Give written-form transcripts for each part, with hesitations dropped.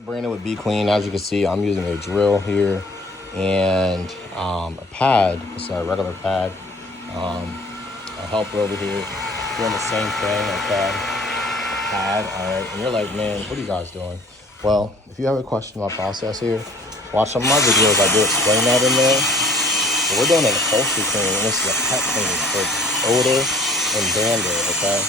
is Brandon with Be Clean. As you can see, I'm using a drill here and a pad. It's a regular pad. A helper over here doing the same thing. Okay, pad. All right, and you're like, man, what are you guys doing? Well, if you have a question about process here, watch some of my videos. I do explain that in there. But we're doing an upholstery cleaning, and this is a pet cleaning for odor and dander. Okay.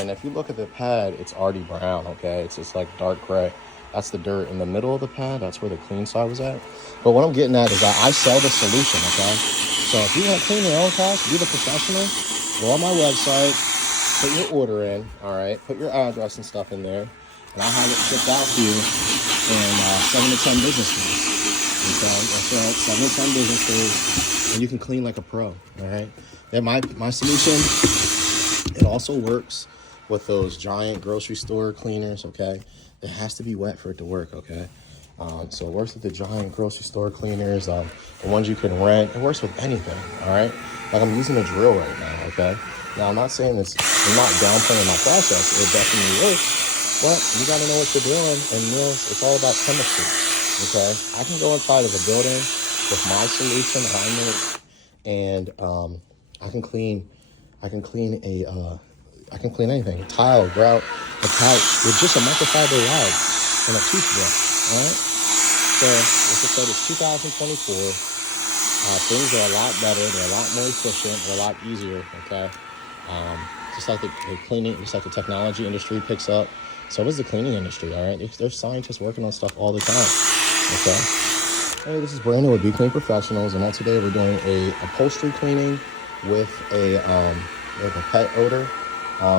And if you look at the pad, it's already brown, okay? It's just like dark gray. That's the dirt. In the middle of the pad, that's where the clean side was at. But what I'm getting at is that I sell the solution, okay? So if you want to clean your own house, be the professional, go on my website, put your order in, all right? Put your address and stuff in there, and I'll have it shipped out to you in 7 to 10 business days, okay? That's right, 7 to 10 business days, and you can clean like a pro, all right? And my solution, it also works with those giant grocery store cleaners, okay? It has to be wet for it to work, okay? So it works with the giant grocery store cleaners, the ones you can rent. It works with anything, all right? Like I'm using a drill right now, okay? Now I'm not saying this, I'm not downplaying my process. It definitely works, but you gotta know what you're doing. And it's all about chemistry, okay? I can go inside of a building with my solution that I make, and I can clean anything, tile, grout, a pipe with just a microfiber rag and a toothbrush, all right? So, like I said, it's 2024. Things are a lot better. They're a lot more efficient. They're a lot easier, okay? Just like the cleaning, just like the technology industry picks up, so does the cleaning industry, all right? There's scientists working on stuff all the time, okay? Hey, this is Brandon with Be Clean Professionals, and today we're doing a upholstery cleaning with a pet odor.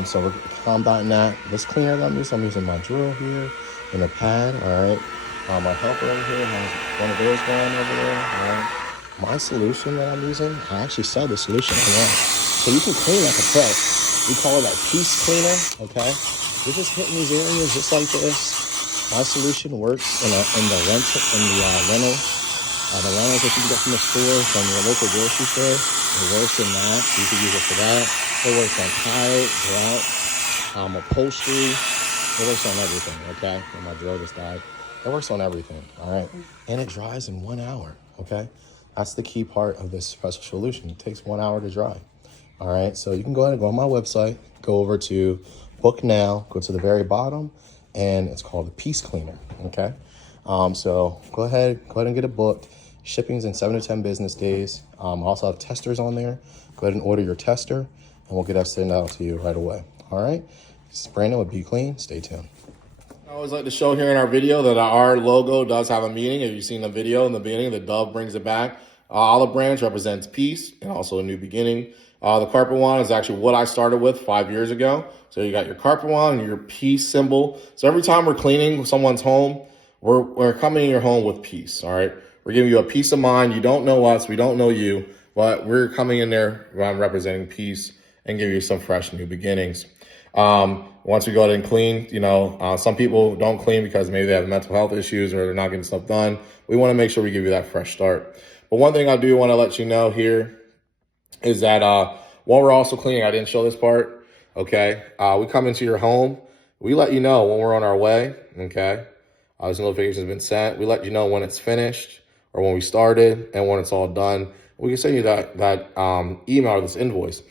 So we're combating that. This cleaner that I'm using my drill here and a pad, all right? My helper over here has one of those going over there, all right? My solution that I'm using, I actually sell the solution online. So you can clean like a pro. We call it a piece cleaner, okay? You're just hitting these areas just like this. My solution works in the rentals. The rentals that you can get from the store, from your local grocery store, it works in that. So you can use it for that. It works on tile, grout, upholstery. It works on everything, okay? And my drill just died. It works on everything, all right? And it dries in 1 hour, okay? That's the key part of this special solution. It takes 1 hour to dry, all right? So you can go ahead and go on my website, go over to Book Now, go to the very bottom, and it's called the Piece Cleaner, okay? So go ahead and get it booked. Shipping's in 7 to 10 business days. I also have testers on there. Go ahead and order your tester, and we'll get that sent out to you right away. All right? This is Brandon with Be Clean. Stay tuned. I always like to show here in our video that our logo does have a meaning. If you've seen the video in the beginning, the dove brings it back. Olive branch represents peace and also a new beginning. The carpet wand is actually what I started with 5 years ago. So you got your carpet wand and your peace symbol. So every time we're cleaning someone's home, we're coming in your home with peace, all right? We're giving you a peace of mind. You don't know us, we don't know you, but we're coming in there representing peace and give you some fresh new beginnings. Once we go ahead and clean, some people don't clean because maybe they have mental health issues or they're not getting stuff done. We want to make sure we give you that fresh start. But one thing I do want to let you know here is that while we're also cleaning, I didn't show this part, okay? We come into your home. We let you know when we're on our way, okay? This notification has been sent. We let you know when it's finished or when we started and when it's all done. We can send you that email or this invoice.